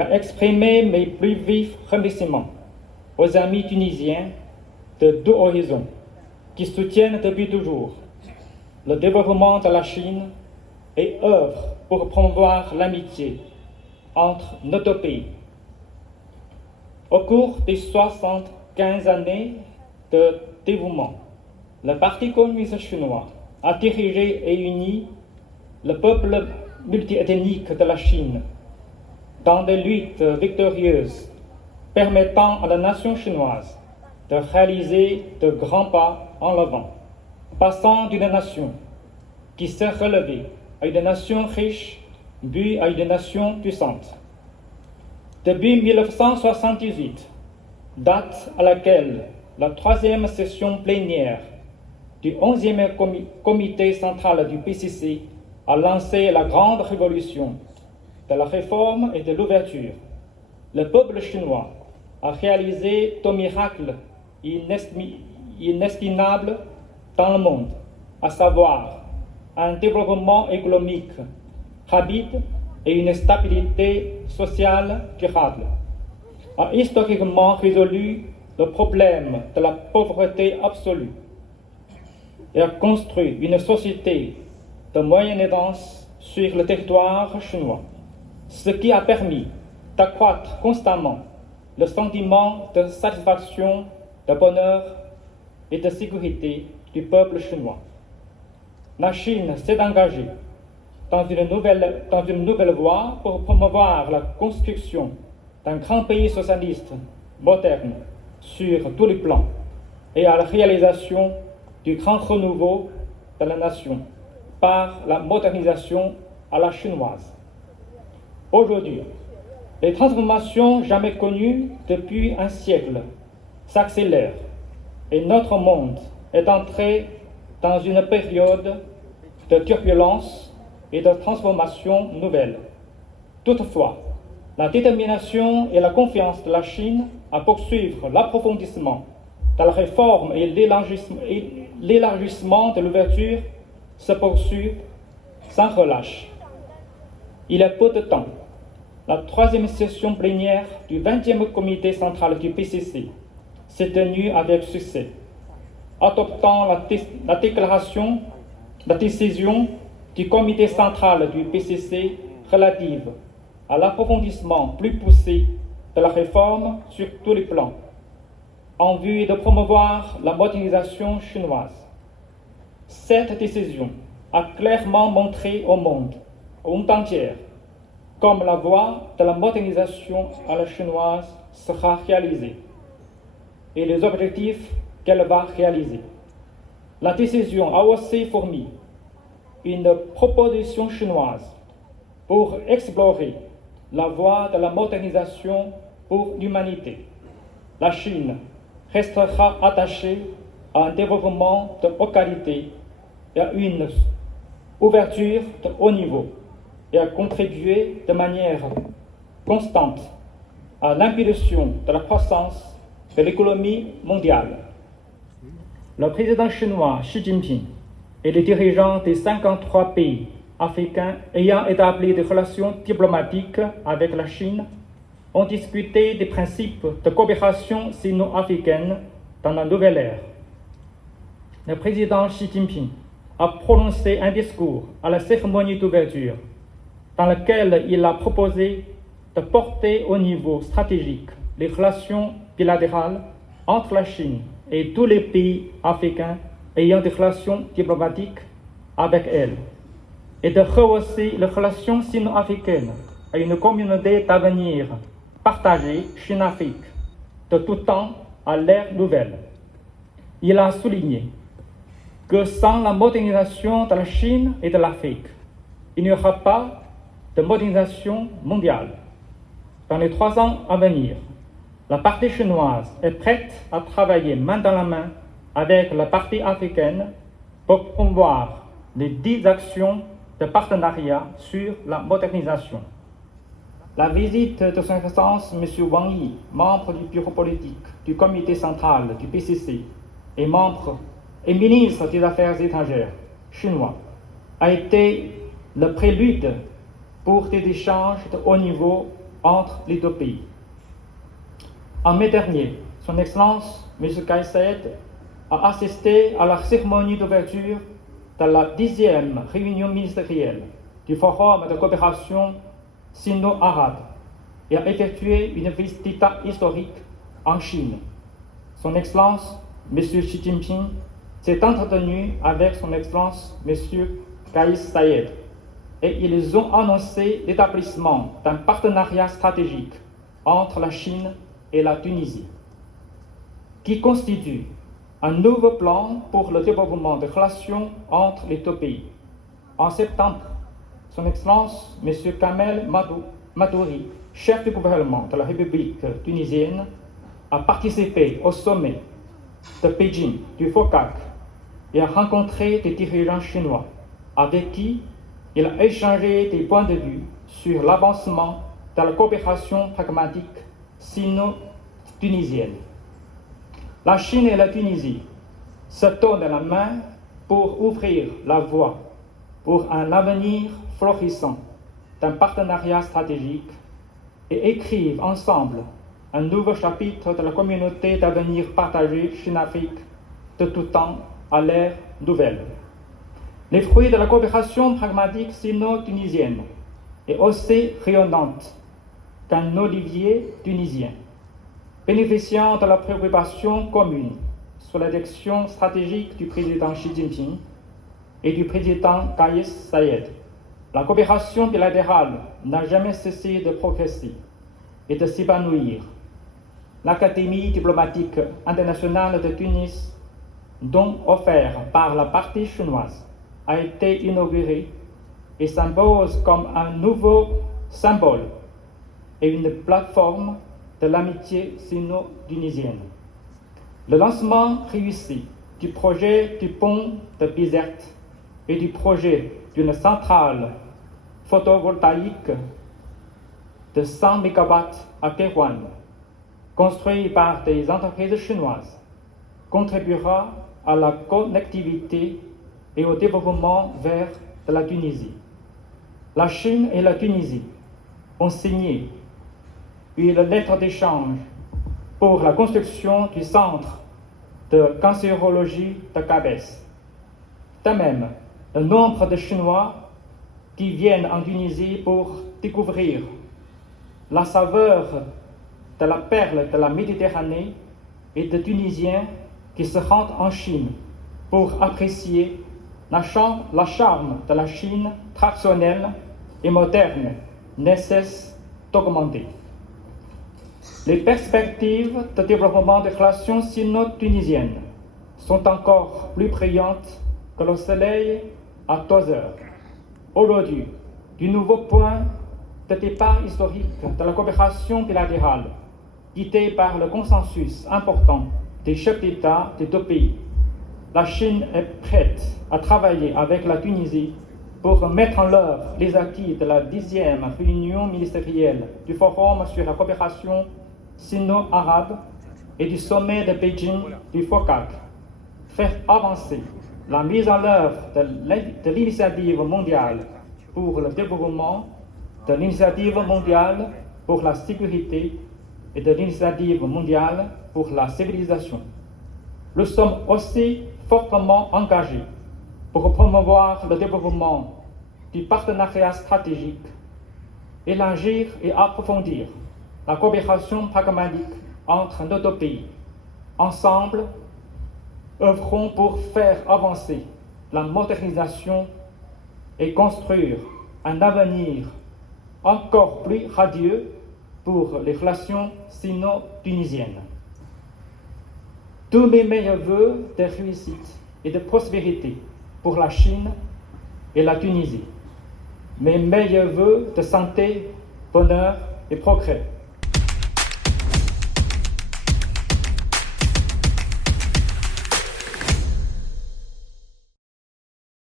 et à exprimer mes plus vifs remerciements aux amis tunisiens de deux horizons qui soutiennent depuis toujours le développement de la Chine et œuvrent pour promouvoir l'amitié entre nos deux pays. Au cours des 75 années de dévouement, le Parti communiste chinois a dirigé et uni le peuple multiethnique de la Chine dans des luttes victorieuses permettant à la nation chinoise de réaliser de grands pas en avant, passant d'une nation qui s'est relevée à une nation riche, puis à une nation puissante. Depuis 1978, date à laquelle la troisième session plénière du 11e comité central du PCC a lancé la grande révolution de la réforme et de l'ouverture, le peuple chinois a réalisé des miracles inestimables dans le monde, à savoir un développement économique rapide et une stabilité sociale durable, a historiquement résolu le problème de la pauvreté absolue et a construit une société de moyenne aisance sur le territoire chinois, ce qui a permis d'accroître constamment le sentiment de satisfaction, de bonheur et de sécurité du peuple chinois. La Chine s'est engagée dans une nouvelle voie pour promouvoir la construction d'un grand pays socialiste moderne sur tous les plans et à la réalisation du grand renouveau de la nation par la modernisation à la chinoise. Aujourd'hui, les transformations jamais connues depuis un siècle s'accélèrent et notre monde est entré dans une période de turbulence et de transformation nouvelle. Toutefois, la détermination et la confiance de la Chine à poursuivre l'approfondissement de la réforme et l'élargissement de l'ouverture se poursuivent sans relâche. Il y a peu de temps, la troisième session plénière du 20e comité central du PCC s'est tenue avec succès, adoptant la décision du comité central du PCC relative à l'approfondissement plus poussé de la réforme sur tous les plans, en vue de promouvoir la modernisation chinoise. Cette décision a clairement montré au monde entier comme la voie de la modernisation à la chinoise sera réalisée et les objectifs qu'elle va réaliser. La décision a aussi fourni une proposition chinoise pour explorer la voie de la modernisation pour l'humanité. La Chine restera attachée à un développement de haute qualité et à une ouverture de haut niveau et à contribuer de manière constante à l'impulsion de la croissance de l'économie mondiale. Le président chinois Xi Jinping et les dirigeants des 53 pays africains ayant établi des relations diplomatiques avec la Chine ont discuté des principes de coopération sino-africaine dans la nouvelle ère. Le président Xi Jinping a prononcé un discours à la cérémonie d'ouverture dans lequel il a proposé de porter au niveau stratégique les relations bilatérales entre la Chine et tous les pays africains ayant des relations diplomatiques avec elle, et de rehausser les relations sino-africaines à une communauté d'avenir partagée Chine-Afrique de tout temps à l'ère nouvelle. Il a souligné que sans la modernisation de la Chine et de l'Afrique, il n'y aura pas de modernisation mondiale. Dans les 3 ans à venir, la partie chinoise est prête à travailler main dans la main avec la partie africaine pour promouvoir les 10 actions de partenariat sur la modernisation. La visite de son Excellence M. Wang Yi, membre du bureau politique du comité central du PCC et membre et ministre des Affaires étrangères chinois, a été le prélude pour des échanges de haut niveau entre les deux pays. En mai dernier, Son Excellence M. Kais Saied a assisté à la cérémonie d'ouverture de la 10e réunion ministérielle du Forum de coopération sino-arabe et a effectué une visite historique en Chine. Son Excellence M. Xi Jinping s'est entretenu avec Son Excellence M. Kais Saied et ils ont annoncé l'établissement d'un partenariat stratégique entre la Chine et la Tunisie, qui constitue un nouveau plan pour le développement des relations entre les deux pays. En septembre, Son Excellence M. Kamel Madouri, chef du gouvernement de la République tunisienne, a participé au sommet de Pékin du FOCAC et a rencontré des dirigeants chinois avec qui il a échangé des points de vue sur l'avancement de la coopération pragmatique sino-tunisienne. La Chine et la Tunisie se donnent la main pour ouvrir la voie pour un avenir florissant d'un partenariat stratégique et écrivent ensemble un nouveau chapitre de la communauté d'avenir partagé Chine-Afrique de tout temps à l'ère nouvelle. Les fruits de la coopération pragmatique sino-tunisienne est aussi rayonnante qu'un olivier tunisien, bénéficiant de la préoccupation commune sur la direction stratégique du président Xi Jinping et du président Kais Saied. La coopération bilatérale n'a jamais cessé de progresser et de s'épanouir. L'Académie diplomatique internationale de Tunis, don offert par la partie chinoise, a été inaugurée et s'impose comme un nouveau symbole et une plateforme de l'amitié sino-tunisienne. Le lancement réussi du projet du pont de Bizerte et du projet d'une centrale photovoltaïque de 100 MW à Kairouan, construit par des entreprises chinoises, contribuera à la connectivité et au développement vert de la Tunisie. La Chine et la Tunisie ont signé une lettre d'échange pour la construction du centre de cancérologie de Cabès. De même, le nombre de Chinois qui viennent en Tunisie pour découvrir la saveur de la perle de la Méditerranée et de Tunisiens qui se rendent en Chine pour apprécier la charme de la Chine traditionnelle et moderne ne cesse d'augmenter. Les perspectives de développement des relations sino-tunisiennes sont encore plus brillantes que le soleil à 2 heures. Aujourd'hui, du nouveau point de départ historique de la coopération bilatérale, guidée par le consensus important des chefs d'État des deux pays. La Chine est prête à travailler avec la Tunisie pour mettre en œuvre les acquis de la 10e réunion ministérielle du Forum sur la coopération sino-arabe et du sommet de Pékin du FOCAC, faire avancer la mise en œuvre de l'initiative mondiale pour le développement, de l'initiative mondiale pour la sécurité et de l'initiative mondiale pour la civilisation. Nous sommes aussi fortement engagés pour promouvoir le développement du partenariat stratégique, élargir et approfondir la coopération pragmatique entre nos deux pays. Ensemble, œuvrons pour faire avancer la modernisation et construire un avenir encore plus radieux pour les relations sino-tunisiennes. Tous mes meilleurs vœux de réussite et de prospérité pour la Chine et la Tunisie. Mes meilleurs vœux de santé, bonheur et progrès